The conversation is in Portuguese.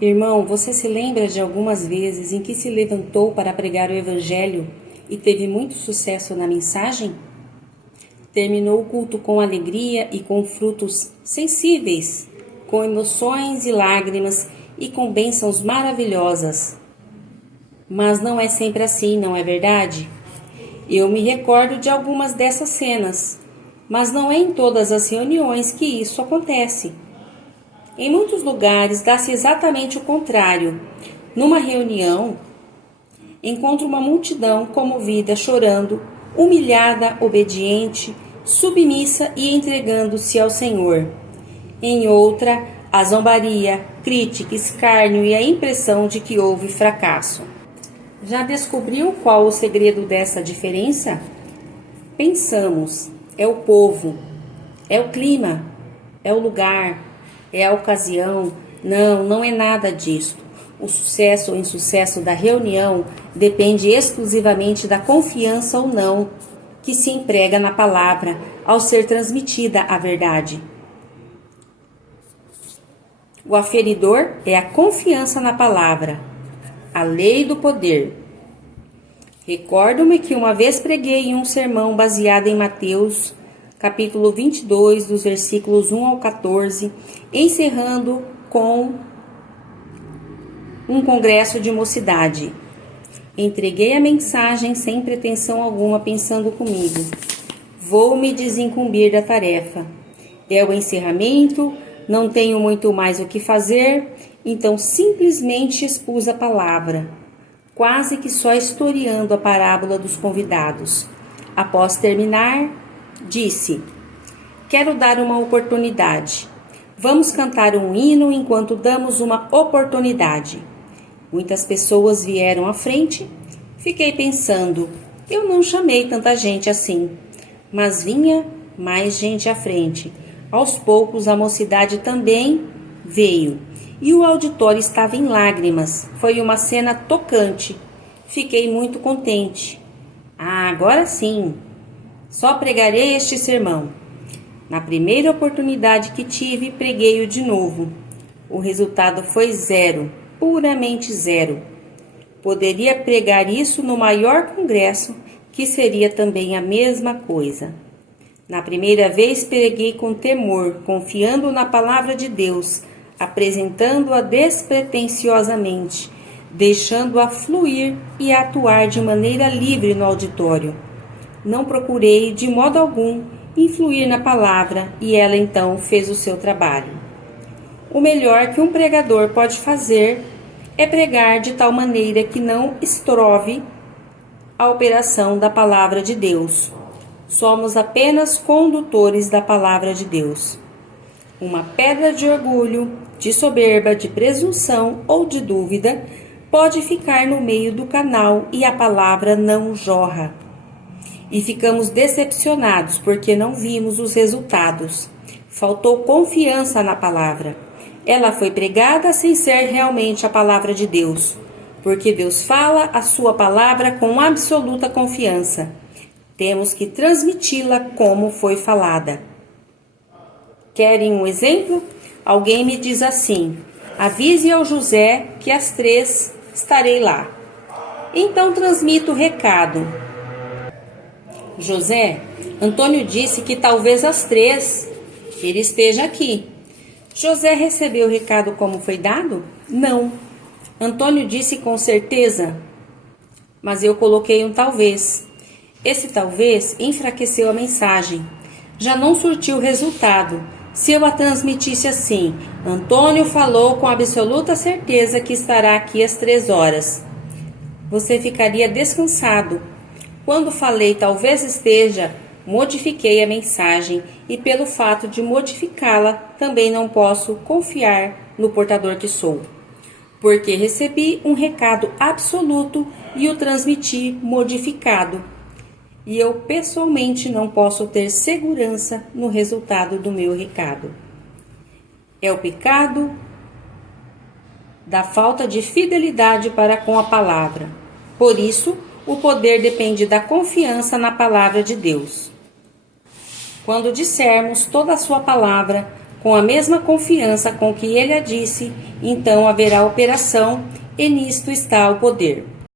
Irmão, você se lembra de algumas vezes em que se levantou para pregar o Evangelho e teve muito sucesso na mensagem? Terminou o culto com alegria e com frutos sensíveis, com emoções e lágrimas e com bênçãos maravilhosas. Mas não é sempre assim, não é verdade? Eu me recordo de algumas dessas cenas, mas não é em todas as reuniões que isso acontece. Em muitos lugares dá-se exatamente o contrário. Numa reunião, encontro uma multidão comovida, chorando, humilhada, obediente, submissa e entregando-se ao Senhor. Em outra, a zombaria, crítica, escárnio e a impressão de que houve fracasso. Já descobriu qual o segredo dessa diferença? Pensamos, é o povo, é o clima, é o lugar, é a ocasião. Não é nada disto. O sucesso ou insucesso da reunião depende exclusivamente da confiança ou não que se emprega na palavra ao ser transmitida a verdade. O aferidor é a confiança na palavra, a lei do poder. Recordo-me que uma vez preguei em um sermão baseado em Mateus, capítulo 22, dos versículos 1 ao 14, encerrando com um congresso de mocidade. Entreguei a mensagem sem pretensão alguma, pensando comigo: vou me desincumbir da tarefa. É o encerramento, não tenho muito mais o que fazer, então simplesmente expus a palavra, quase que só historiando a parábola dos convidados. Após terminar, disse: quero dar uma oportunidade. Vamos cantar um hino enquanto damos uma oportunidade. Muitas pessoas vieram à frente. Fiquei pensando, eu não chamei tanta gente assim. Mas vinha mais gente à frente. Aos poucos a mocidade também veio. E o auditório estava em lágrimas. Foi uma cena tocante. Fiquei muito contente. Agora sim, só pregarei este sermão. Na primeira oportunidade que tive, preguei-o de novo. O resultado foi zero, puramente zero. Poderia pregar isso no maior congresso, que seria também a mesma coisa. Na primeira vez preguei com temor, confiando na palavra de Deus, apresentando-a despretensiosamente, deixando-a fluir e atuar de maneira livre no auditório. Não procurei, de modo algum, influir na palavra, e ela então fez o seu trabalho. O melhor que um pregador pode fazer é pregar de tal maneira que não estrove a operação da palavra de Deus. Somos apenas condutores da palavra de Deus. Uma pedra de orgulho, de soberba, de presunção ou de dúvida pode ficar no meio do canal e a palavra não jorra. E ficamos decepcionados porque não vimos os resultados. Faltou confiança na palavra. Ela foi pregada sem ser realmente a palavra de Deus, porque Deus fala a sua palavra com absoluta confiança. Temos que transmiti-la como foi falada. Querem um exemplo? Alguém me diz assim: avise ao José que às 3 estarei lá. Então transmito o recado: José, Antônio disse que talvez às 3 ele esteja aqui. José recebeu o recado como foi dado? Não. Antônio disse com certeza, mas eu coloquei um talvez. Esse talvez enfraqueceu a mensagem. Já não surtiu resultado. Se eu a transmitisse assim: Antônio falou com absoluta certeza que estará aqui às 3 horas. Você ficaria descansado. Quando falei talvez esteja, modifiquei a mensagem e pelo fato de modificá-la, também não posso confiar no portador que sou. Porque recebi um recado absoluto e o transmiti modificado. E eu pessoalmente não posso ter segurança no resultado do meu recado. É o pecado da falta de fidelidade para com a palavra. Por isso, o poder depende da confiança na palavra de Deus. Quando dissermos toda a sua palavra com a mesma confiança com que ele a disse, então haverá operação, e nisto está o poder.